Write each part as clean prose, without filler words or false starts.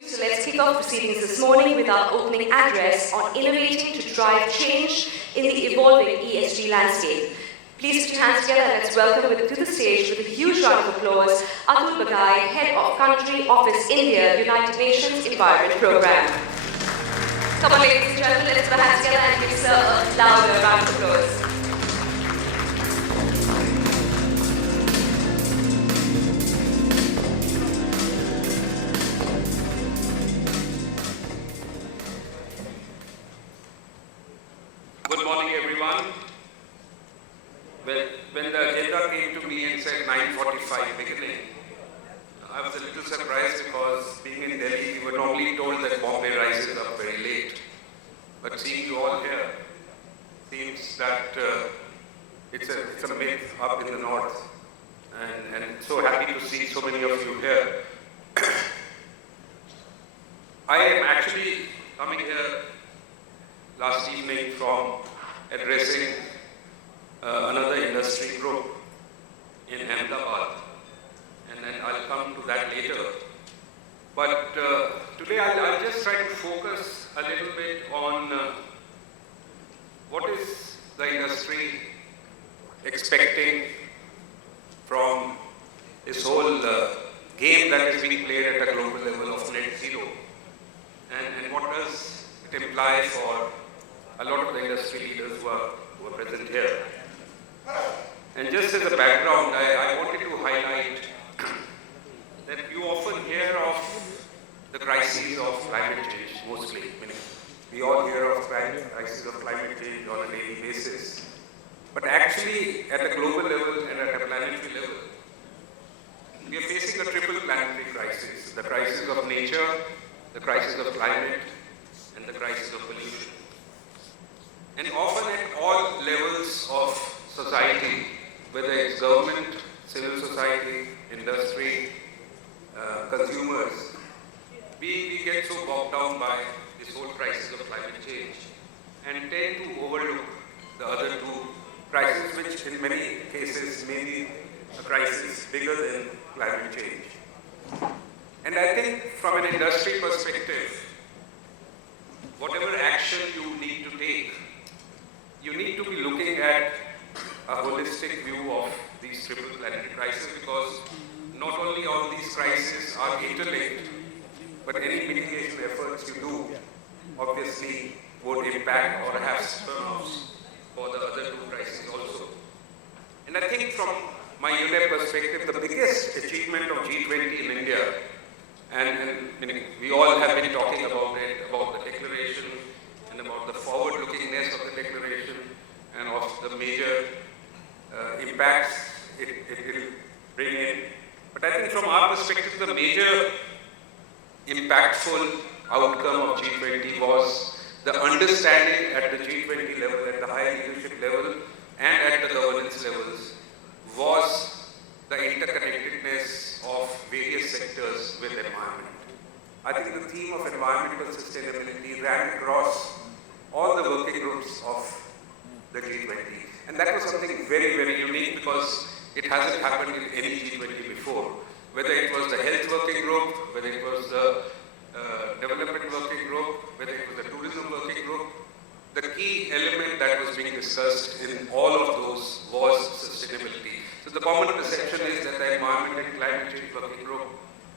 So let's kick off proceedings this morning with our opening address on innovating to drive change in the evolving ESG landscape. Please put your hands together and let's welcome to the stage with a huge round of applause, Atul Bagai, Head of Country Office India, United Nations Environment Programme. Come on, ladies and gentlemen, let's put our hands together and give sir a louder round of applause. Good morning, everyone. When the agenda came to me and said 9:45 beginning, I was a little surprised because being in Delhi, we were normally told that Bombay rises up very late. But seeing you all here seems that it's a myth up in the north. And so happy to see so many of you here. I am actually coming here last evening from addressing another industry group in Ahmedabad, and then I'll come to that later. But today I'll just try to focus a little bit on what is the industry expecting from this whole game that is being played at a global level of net zero, and what does it imply for a lot of the industry leaders who are present here. And just as a background, I wanted to highlight that you often hear of the crises of climate change, mostly. We all hear of crises of climate change on a daily basis. But actually, at a global level and at a planetary level, we are facing a triple planetary crisis. The crisis of nature, the crisis of climate, and the crisis of pollution. And often at all levels of society, whether it's government, civil society, industry, consumers, we get so bogged down by this whole crisis of climate change and tend to overlook the other two crises, which in many cases may be a crisis bigger than climate change. And I think from an industry perspective, whatever action you need to take, you need to be looking at a holistic view of these triple planetary crises, because not only all these crises are interlinked, but any mitigation efforts you do obviously would impact or have spin-offs for the other two crises also. And I think from my UNEP perspective, the biggest achievement of G20 in India, and we all have been talking about it, about the declaration and about the forward-lookingness of the declaration and of the major impacts it will bring in. But I think from our perspective, the major impactful outcome of G20 was the understanding at the G20 level, at the high leadership level, and at the governance levels, was the interconnectedness of various sectors with environment. I think the theme of environmental sustainability ran across all the working groups of the G20. And that was something very, very unique, because it hasn't happened in any G20 before. Whether it was the health working group, whether it was the development working group, whether it was the tourism working group, the key element that was being discussed in all of those was sustainability. So the common perception is that the environment and climate change working group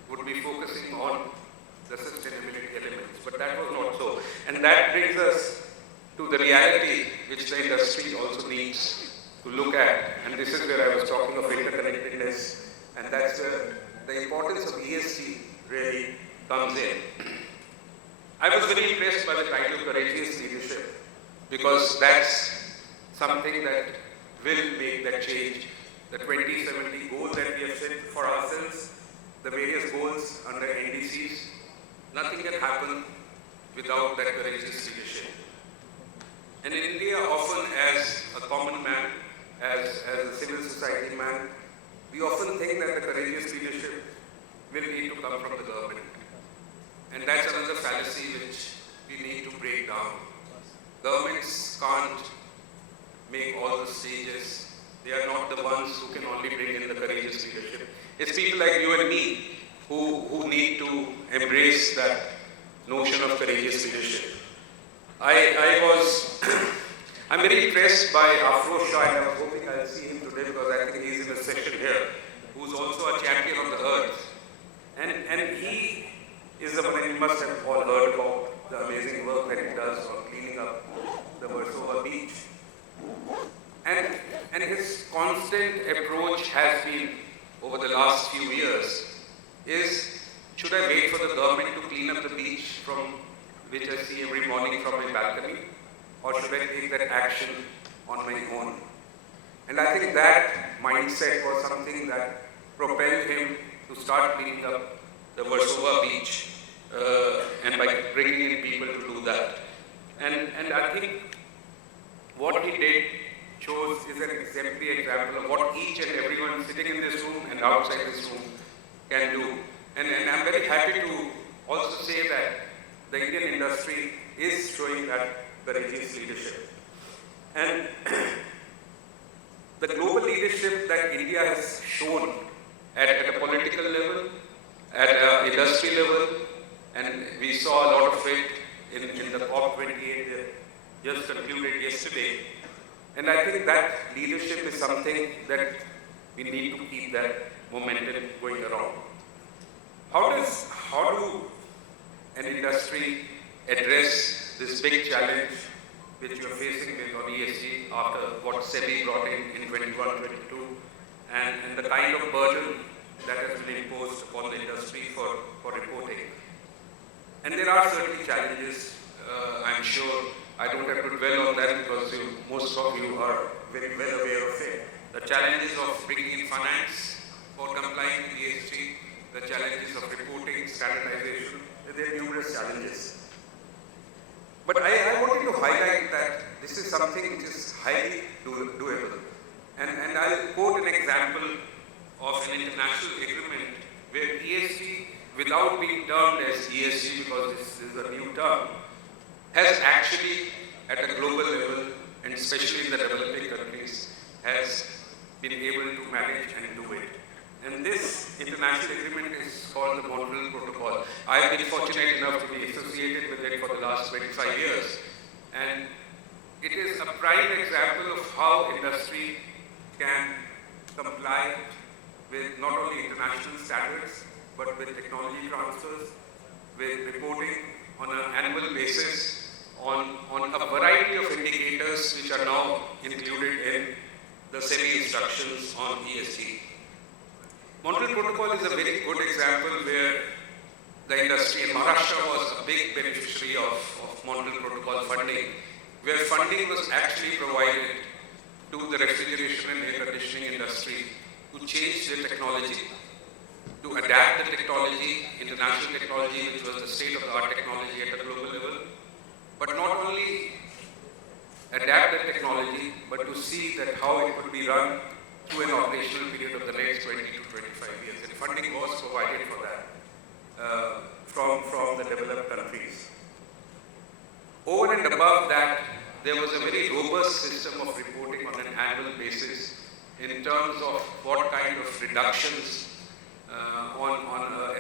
would be focusing on the sustainability elements, but that was not so. And that brings us to the reality which the industry also needs to look at. And this is where I was talking of interconnectedness, and that's the importance of ESG really comes in. I was very impressed by the title Courageous Leadership, because that's something that will make that change. The 2070 goal that we have set for ourselves, the various goals under NDCs, nothing can happen without that courageous leadership. And in India, often as a common man, as a civil society man, we often think that the courageous leadership will need to come from the government. And that's another fallacy which we need to break down. Governments can't make all the stages. They are not the ones who can only bring in the courageous leadership. It's people like you and me who need to embrace that notion of courageous leadership. I'm very impressed by Afro Shah, and I was hoping I'll see him today because I think he's in a session here, who's also a champion of the earth. And he is the one, you must have all heard about the amazing work that he does on cleaning up the Versova beach. And his constant approach has been, over the last few years, is, should I wait for the government to clean up the beach from which I see every morning from my balcony, or should I take that action on my own? And I think that mindset was something that propelled him to start cleaning up the Versova beach, and by bringing in people to do that. And I think what he did shows is an exemplary example of what each and everyone sitting in this room and outside this room can do. And I'm very happy to also say that the Indian industry is showing that courageous leadership. And the global leadership that India has shown at a political level, at an industry level, and we saw a lot of it in the COP28 just concluded yesterday. And I think that leadership is something that we need to keep that momentum going around. How do an industry address this big challenge which you are facing with on ESG after what SEBI brought in 21-22, and the kind of burden that has been imposed upon the industry for reporting? And there are certain challenges, I'm sure. I don't have to dwell on that because most of you are very well aware of it. The challenges of bringing in finance for complying with ESG, the challenges of reporting, standardization, there are numerous challenges. But I wanted to highlight that this is something which is highly doable. And I'll quote an example of an international agreement where ESG, without being termed as ESG because this is a new term, has actually at a global level, and especially in the developing countries, has been able to manage and do it. And this international agreement is called the Montreal Protocol. I've been fortunate enough to be associated with it for the last 25 years. And it is a prime example of how industry can comply with not only international standards, but with technology transfers, with reporting on an annual basis on a variety of indicators which are now included in the SEBI instructions on ESG. Montreal Protocol is a very good example where the industry, and Maharashtra was a big beneficiary of Montreal Protocol funding, where funding was actually provided to the refrigeration and air conditioning industry to change their technology, to adapt the technology, international technology, which was the state-of-the-art technology at a global level, but not only adapt the technology, but to see that how it could be run through an operational period of the next 20 to 25 years. And funding was provided for that from the developed countries. Over and above that, there was a very robust system of reporting on an annual basis in terms of what kind of reductions on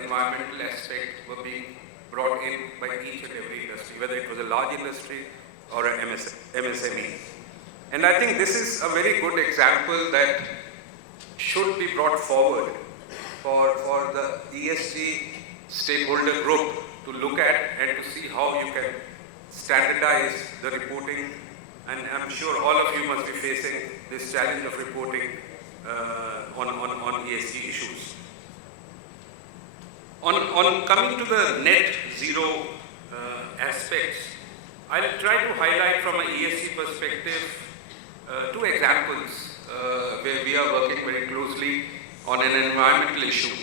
environmental aspect were being brought in by each and every industry, whether it was a large industry or an MSME. And I think this is a very good example that should be brought forward for the ESG stakeholder group to look at and to see how you can standardize the reporting. And I'm sure all of you must be facing this challenge of reporting on ESG issues. On coming to the net zero aspects, I'll try to highlight from an ESG perspective two examples where we are working very closely on an environmental issue.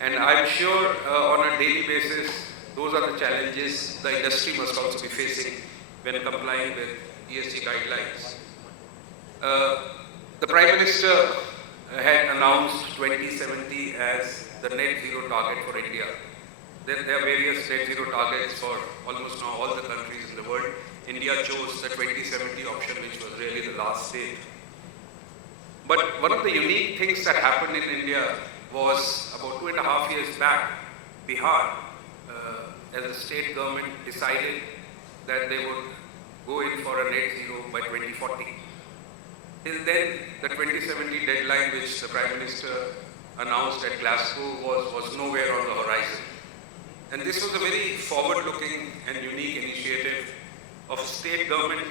And I'm sure on a daily basis, those are the challenges the industry must also be facing when complying with ESG guidelines. The Prime Minister had announced 2070 as the net zero target for India. There are various net zero targets for almost now all the countries in the world. India chose the 2070 option, which was really the last stage. But one of the unique things that happened in India was about 2.5 years back, Bihar, as a state government, decided that they would go in for a net zero by 2040. Till then, the 2070 deadline which the Prime Minister announced at Glasgow was nowhere on the horizon. And this was a very forward-looking and unique initiative of a state government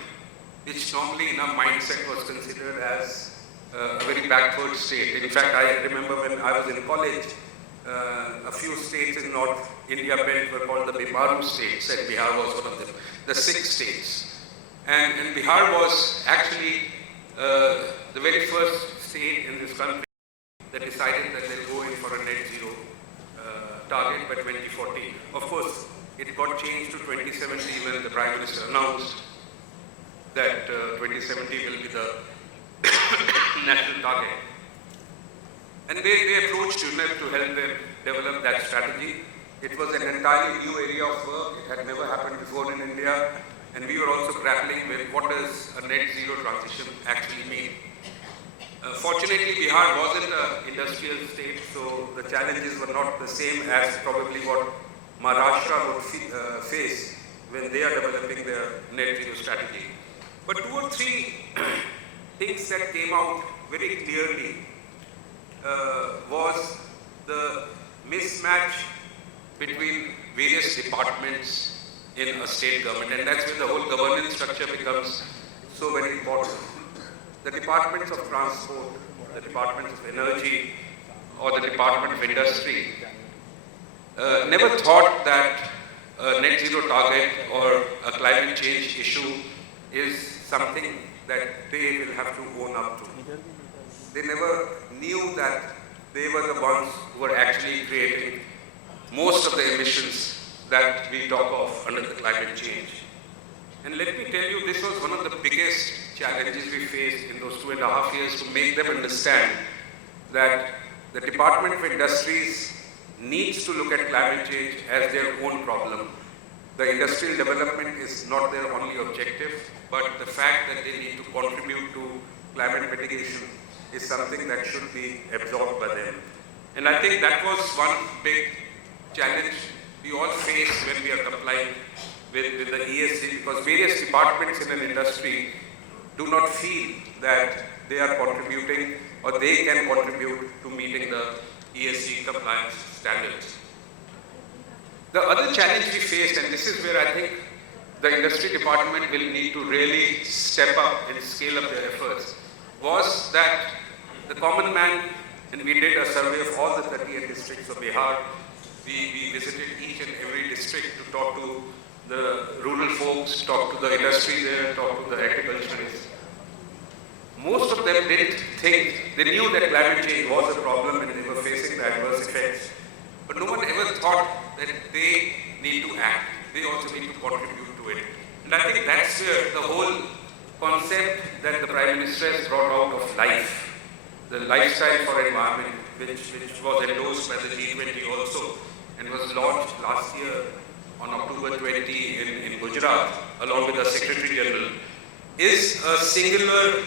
which normally in our mindset was considered as a very backward state. In fact, I remember when I was in college, a few states in North India belt were called the Bimaru states, and Bihar was one of them, the 6 states. And Bihar was actually the very first state in this country that decided that they'll go in for a net zero target by 2040. Of course, it got changed to 2070 when the Prime Minister announced that 2070 will be the national target. And they approached UNEP to help them develop that strategy. It was an entirely new area of work. It had never happened before in India. And we were also grappling with what does a net zero transition actually mean. Fortunately, Bihar wasn't an industrial state, so the challenges were not the same as probably what Maharashtra would face when they are developing their net zero strategy. But 2 or 3 things that came out very clearly was the mismatch between various departments in a state government, and that's when the whole governance structure becomes so very important. The departments of transport, the departments of energy, or the department of industry never thought that a net zero target or a climate change issue is something that they will have to own up to. They never knew that they were the ones who were actually creating most of the emissions that we talk of under the climate change. And let me tell you, this was one of the biggest challenges we faced in those 2.5 years to make them understand that the Department of Industries needs to look at climate change as their own problem. The industrial development is not their only objective, but the fact that they need to contribute to climate mitigation is something that should be absorbed by them. And I think that was one big challenge we all face when we are complying with the ESG, because various departments in an industry do not feel that they are contributing or they can contribute to meeting the ESG compliance standards. The other challenge we faced, and this is where I think the industry department will need to really step up and scale up their efforts, was that the common man, and we did a survey of all the 38 districts of Bihar. We visited each and every district to talk to the rural folks, talk to the industry there, talk to the agriculturists. Most of them didn't think, they knew that climate change was a problem and they were facing the adverse effects. But no one ever thought that they need to act. They also need to contribute to it. And I think that's where the whole concept that the Prime Minister has brought out of life, the lifestyle for environment, which was endorsed by the G20 also, and was launched last year on October 20 in Gujarat, along with the Secretary General, is a singular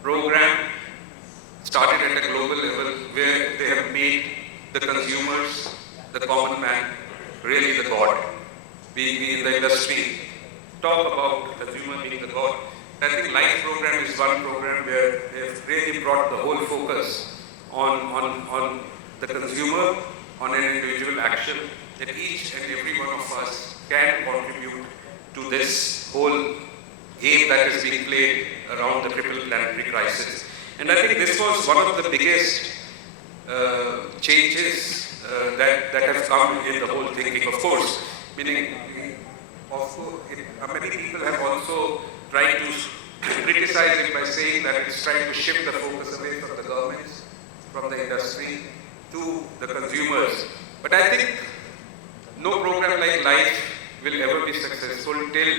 program started at a global level where they have made the consumers, the common man, really the God. We in the industry talk about consumer being the God. I think Life program is one program where they have really brought the whole focus on the consumer, on an individual action, that each and every one of us can contribute to this whole game that is being played around the triple planetary crisis. And I think this was one of the biggest changes that have come in the whole thinking. Of course, meaning also many people have also tried to criticize it by saying that it's trying to shift the focus away from the governments, from the industry, to the consumers. But I think no program like Life will ever be successful till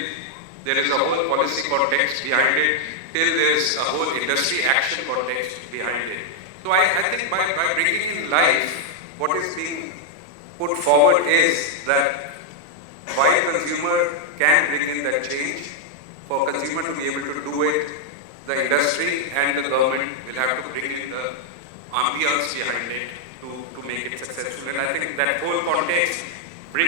there is a whole policy context behind it, till there is a whole industry action context behind it. So I think by bringing in Life, what is being put forward is that while consumer can bring in that change, for consumer to be able to do it, the industry and the government will have to bring in the ambience behind it to make it successful. And I think that whole context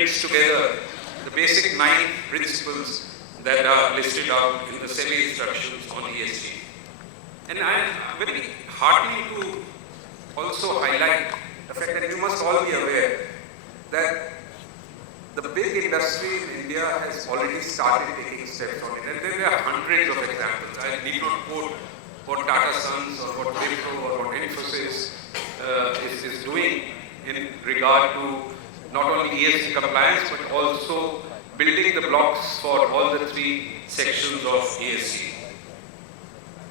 brings together the basic 9 principles that are listed out in the SEBI instructions on ESG. And I am very heartened to also highlight the fact that you must all be aware that the big industry in India has already started taking steps on it. And there are hundreds of examples. I need not quote what Tata Sons or what Wipro or what Infosys is doing in regard to not only ESG compliance but also building the blocks for all the 3 sections of ESG.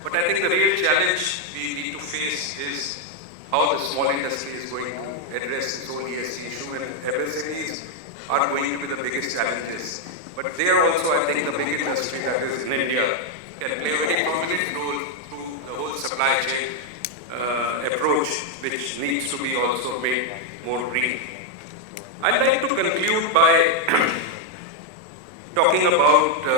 But I think the real challenge we need to face is how the small industry is going to address its own ESG issue, and MSMEs are going to be the biggest challenges. But there also, I think the big industry that is in India can play a very prominent role through the whole supply chain approach, which needs to be also made more green. I'd like to conclude by talking about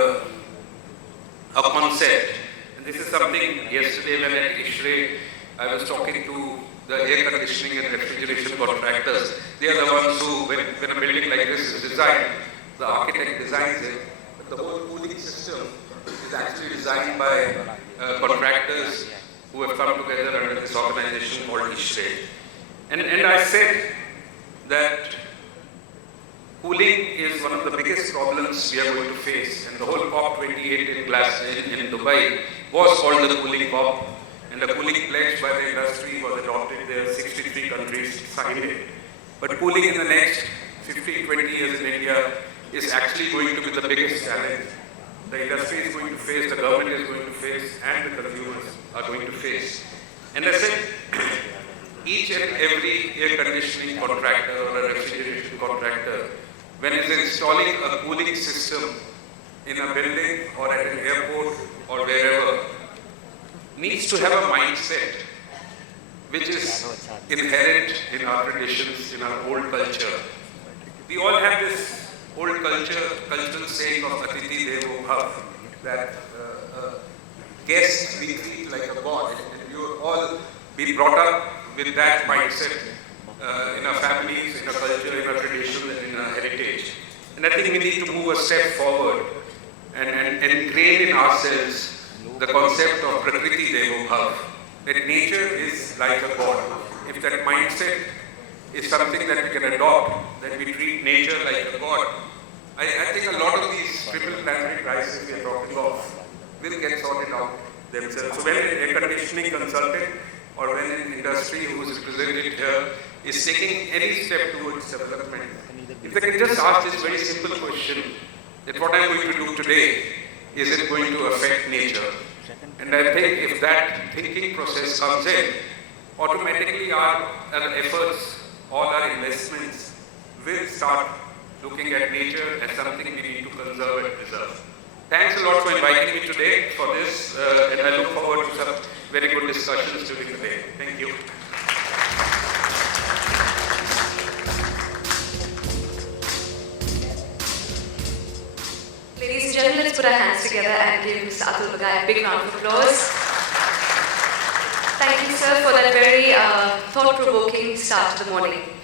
a concept. And this is something yesterday when at ISHRE I was talking to the air conditioning and refrigeration contractors. They are the ones who, when a building like this is designed, the architect designs it, but the whole cooling system is actually designed by contractors who have come together under this organization called ISHRE. And I said that cooling is one of the biggest problems we are going to face, and the whole COP28 in Dubai was called the cooling COP, and the cooling pledge by the industry was adopted there. 63 countries signed it. But cooling in the next 15, 20 years in India is actually going to be the biggest challenge the industry is going to face, the government is going to face, and the consumers are going to face. And I said, each and every air conditioning contractor or a refrigeration contractor, when it is installing a cooling system in a building or at an airport or wherever, needs to have a mindset which is inherent in our traditions, in our old culture. We all have this old cultural saying of Atithi Devo Bhav, that guests we treat like a god, and you all be brought up with that mindset in our families, in our culture, in our tradition, and in our heritage. And I think we need to move a step forward and ingrain in ourselves the concept of Prakriti Devo Bhav, that nature is like a god. If that mindset is something that we can adopt, that we treat nature like a god, I think a lot of these triple planetary crises we are talking of will get sorted out themselves. So when an air conditioning consultant or when an industry who is represented here is taking any step towards development, if they can just ask this very simple question, that what I'm going to do today, is it going to affect nature? And I think if that thinking process comes in, automatically our efforts, all our investments will start looking at nature as something we need to conserve and preserve. Thanks a lot for inviting me today for this, and I look forward to some very good discussions during the day. Thank you. Ladies and gentlemen, let's put our hands together and give Mr. Atul Bagai a big round of applause. Thank you, sir, for that very thought-provoking start to the morning.